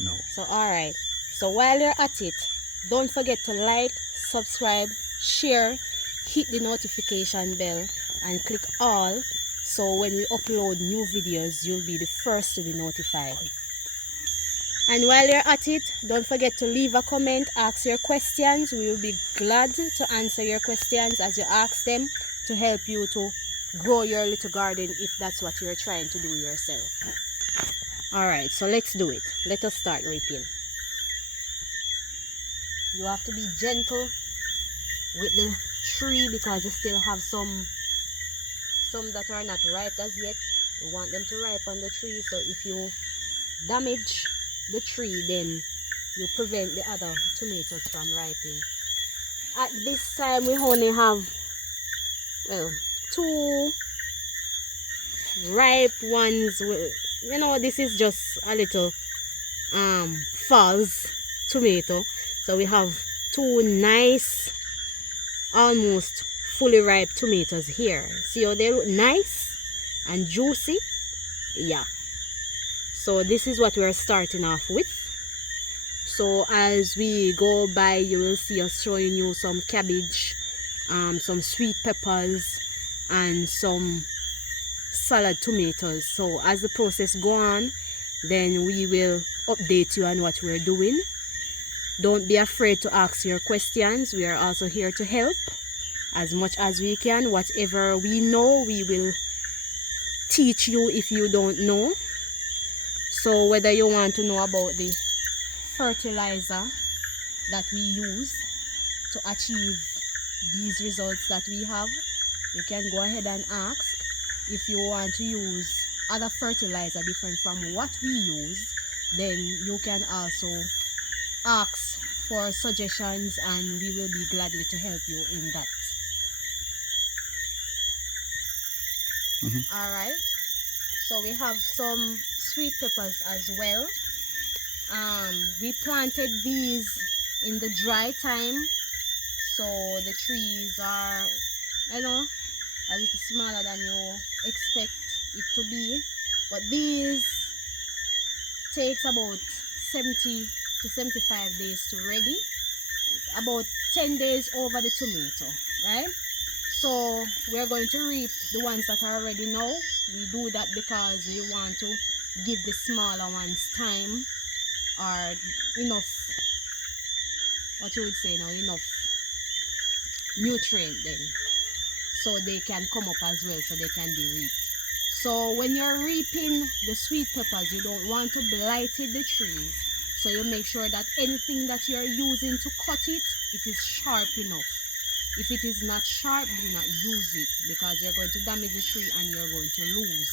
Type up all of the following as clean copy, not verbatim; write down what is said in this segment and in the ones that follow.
No. So alright. So while you're at it, don't forget to like, subscribe, share, hit the notification bell and click all, so when we upload new videos you'll be the first to be notified. And while you're at it, don't forget to leave a comment, ask your questions. We will be glad to answer your questions as you ask them, to help you to grow your little garden if that's what you're trying to do yourself. Alright, so let's do it. Let us start reaping. You have to be gentle with the tree because you still have some that are not ripe as yet. We want them to ripe on the tree, so if you damage the tree, then you prevent the other tomatoes from ripening. At this time we only have, well, two ripe ones. You know, this is just a little false tomato, so we have two nice, almost fully ripe tomatoes here. See how they look nice and juicy? Yeah. So this is what we're starting off with. So as we go by, you will see us showing you some cabbage, some sweet peppers, and some salad tomatoes. So as the process go on, then we will update you on what we're doing. Don't be afraid to ask your questions. We are also here to help as much as we can. Whatever we know, we will teach you if you don't know. So whether you want to know about the fertilizer that we use to achieve these results that we have, you can go ahead and ask. If you want to use other fertilizer different from what we use, then you can also ask for suggestions and we will be gladly to help you in that. Alright, so we have some sweet peppers as well. We planted these in the dry time, so the trees are, you know, a little smaller than you expect it to be, but these takes about 70 to 75 days to ready, about 10 days over the tomato, right? So we're going to reap the ones that are ready now. We do that because we want to give the smaller ones time, or enough, what you would say now, enough nutrient then, so they can come up as well, so they can be reaped. So when you're reaping the sweet peppers, you don't want to blight the trees, so you make sure that anything that you're using to cut it, it is sharp enough. If it is not sharp, do not use it, because you're going to damage the tree and you're going to lose,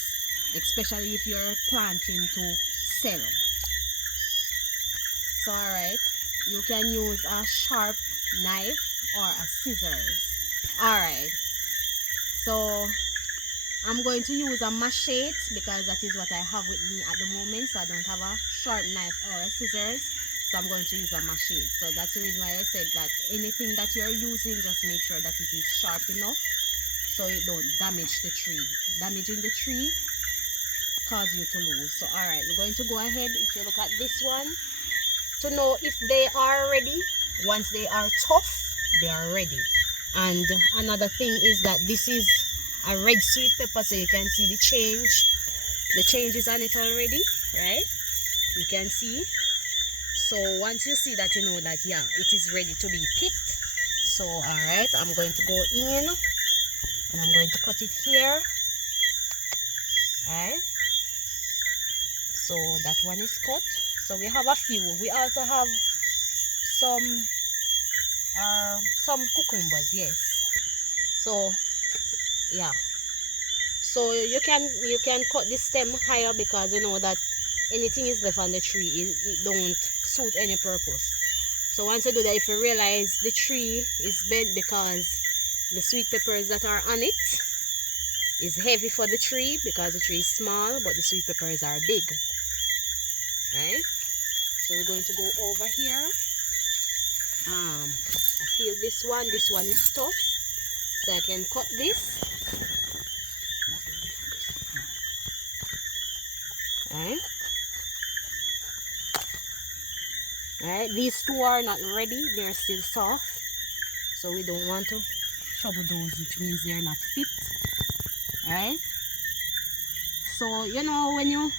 especially if you're planting to sell. So alright, you can use a sharp knife or a scissors. Alright, so I'm going to use a machete because that is what I have with me at the moment. So I don't have a sharp knife or a scissors, so I'm going to use a machete. So that's the reason why I said that anything that you're using, just make sure that it is sharp enough so it don't damage the tree. Damaging the tree cause you to lose. So alright, we're going to go ahead. If you look at this one, to know if they are ready, once they are tough, they are ready. And another thing is that this is a red sweet pepper, so you can see the change is on it already, right? You can see. So once you see that, you know that, yeah, it is ready to be picked. So alright, I'm going to go in and I'm going to cut it here. Alright, so that one is cut. So we have a few. We also have some cucumbers, yes. So yeah, so you can cut the stem higher, because you know that anything is left on the tree, it don't suit any purpose. So once you do that, if you realize the tree is bent because the sweet peppers that are on it is heavy for the tree, because the tree is small but the sweet peppers are big, right? So we're going to go over here. I feel this one is tough, so I can cut this. Alright. Alright, these two are not ready, they're still soft, so we don't want to trouble those, which means they're not fit. Alright, so you know, when you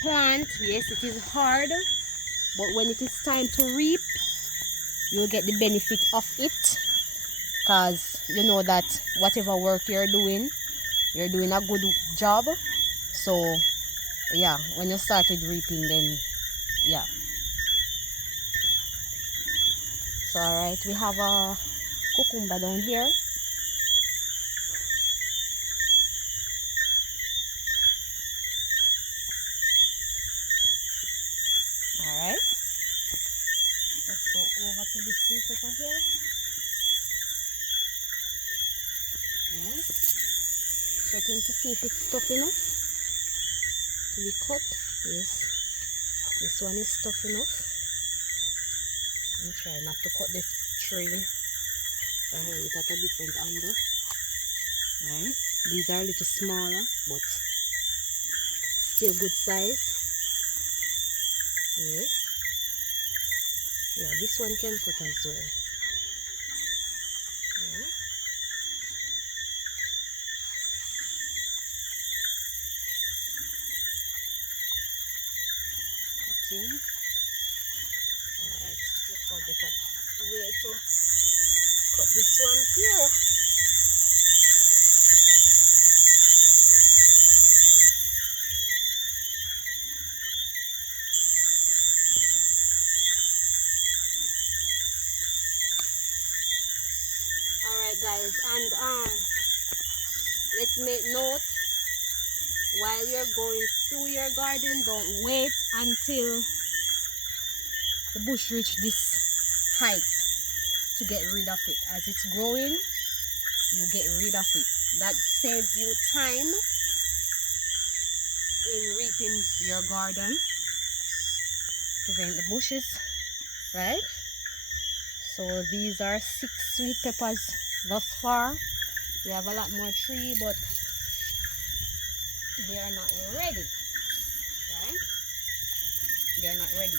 plant, yes, it is hard, but when it is time to reap, you'll get the benefit of it, because you know that whatever work you're doing a good job. So yeah, when you started reaping, then yeah. So alright, we have a cucumber down here. Alright, let's go over to the sweet pepper here. Yeah. Checking to see if it's tough enough to be cut. Yes, this one is tough enough. I'm trying not to cut the tree. I hold it at a different angle. Alright, these are a little smaller, but still good size. Yes. Yeah, this one can cut as well. Yeah. That's in. Alright, look how better way to cut this one here. Alright guys, and let's make note, while you're going through your garden, don't wait until the bush reach this height to get rid of it. As it's growing, you get rid of it. That saves you time in reaping your garden, prevent the bushes, right? So these are 6 sweet peppers thus far. We have a lot more tree, but they are not ready, right? They are not ready.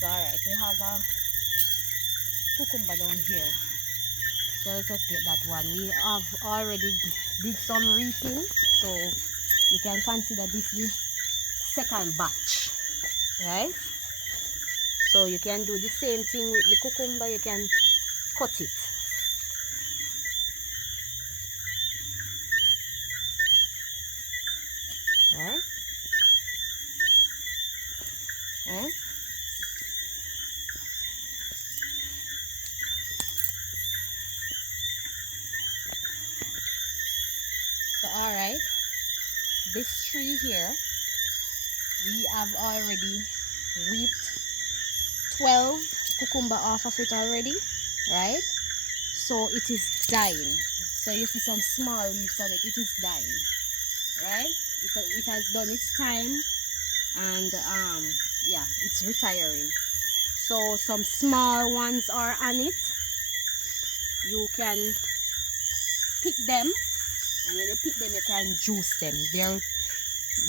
So alright, we have a cucumber down here. So let us get that one. We have already did some reaping, so you can consider this the second batch, right? So you can do the same thing with the cucumber. You can cut it. Right? Right? So alright, this tree here, we have already reaped 12 cucumber off of it already, right? So it is dying. So you see some small leaves on it. It is dying, right? It has done its time, and yeah, it's retiring. So some small ones are on it. You can pick them, and when you pick them, you can juice them.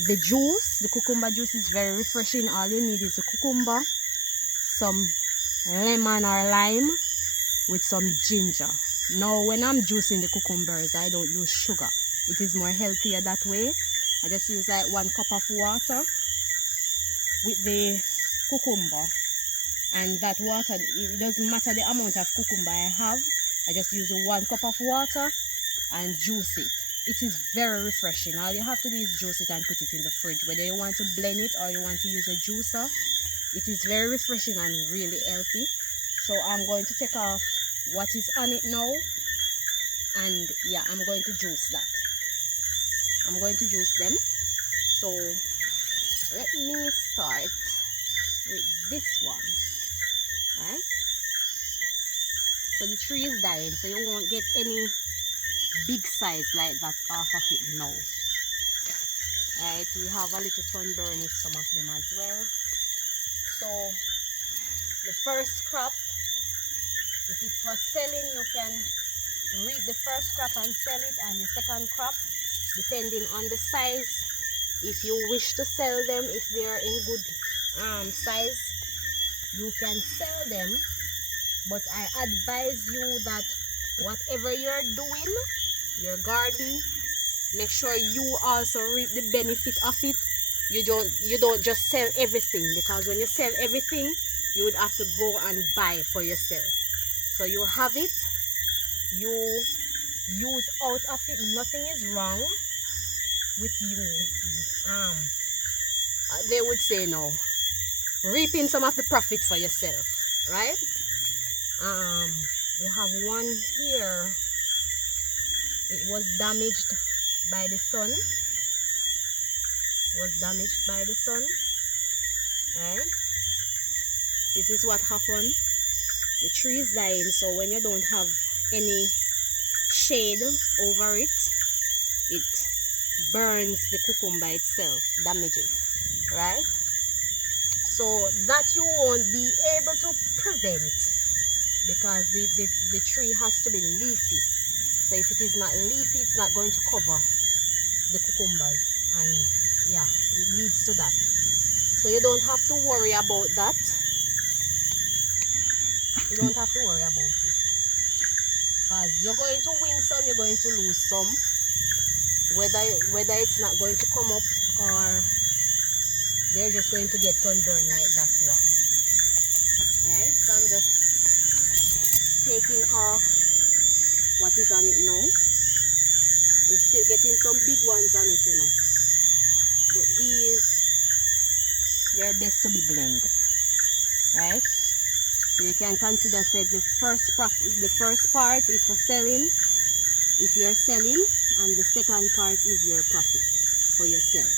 The juice, the cucumber juice, is very refreshing. All you need is the cucumber, some lemon or lime with some ginger. Now when I'm juicing the cucumbers, I don't use sugar. It is more healthier that way. I just use like 1 cup of water with the cucumber, and that water, it doesn't matter the amount of cucumber I have. I just use the 1 cup of water and juice it. It is very refreshing. All you have to do is juice it and put it in the fridge. Whether you want to blend it or you want to use a juicer, it is very refreshing and really healthy. So I'm going to take off what is on it now, and yeah, I'm going to juice that. I'm going to juice them. So let me start with this one, right? So the tree is dying, so you won't get any big size like that off of it now. Right, we have a little sunburn with some of them as well. So the first crop, if it's for selling, you can reap the first crop and sell it, and the second crop, depending on the size, if you wish to sell them, if they are in good size, you can sell them, but I advise you that whatever you're doing, your garden, make sure you also reap the benefit of it. You don't just sell everything, because when you sell everything, you would have to go and buy for yourself. So you have it, you use out of it. Nothing is wrong with you. They would say no, reaping some of the profit for yourself, right? We have one here. It was damaged by the sun. Right? This is what happened. The tree is dying, so when you don't have any shade over it, it burns the cucumber itself, damage it, right? So that you won't be able to prevent, because the tree has to be leafy. So if it is not leafy, it's not going to cover the cucumbers, and yeah, it leads to that. So you don't have to worry about that. You don't have to worry about it, because you're going to win some, you're going to lose some, whether it's not going to come up or they're just going to get sunburned like that one. Right, so I'm just taking off what is on it now. We're still getting some big ones on it, you know, but these, they're best to be blended, right? So you can consider, say, the first part is for selling, if you're selling, and the second part is your profit for yourself,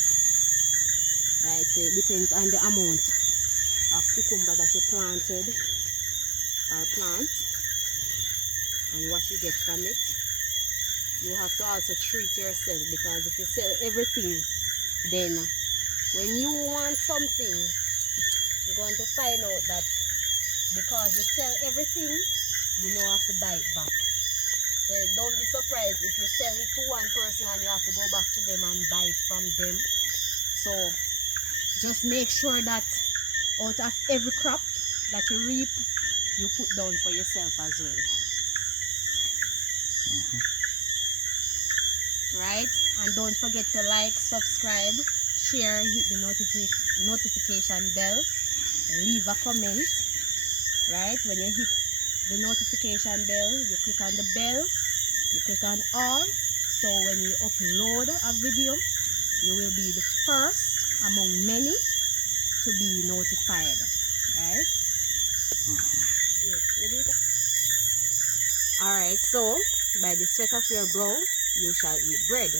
right? So it depends on the amount of cucumber that you planted or plant and what you get from it. You have to also treat yourself, because if you sell everything, then when you want something, you're going to find out that because you sell everything, you don't have to buy it back. So don't be surprised if you sell it to one person and you have to go back to them and buy it from them. So just make sure that out of every crop that you reap, you put down for yourself as well. Right? And don't forget to like, subscribe, share, hit the notification bell, leave a comment. Right? When you hit the notification bell, you click on the bell, you click on all, so when you upload a video, you will be the first among many to be notified. Right? Alright, so by the sweat of your brow you shall eat bread.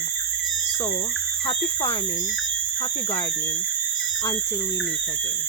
So happy farming, happy gardening, until we meet again.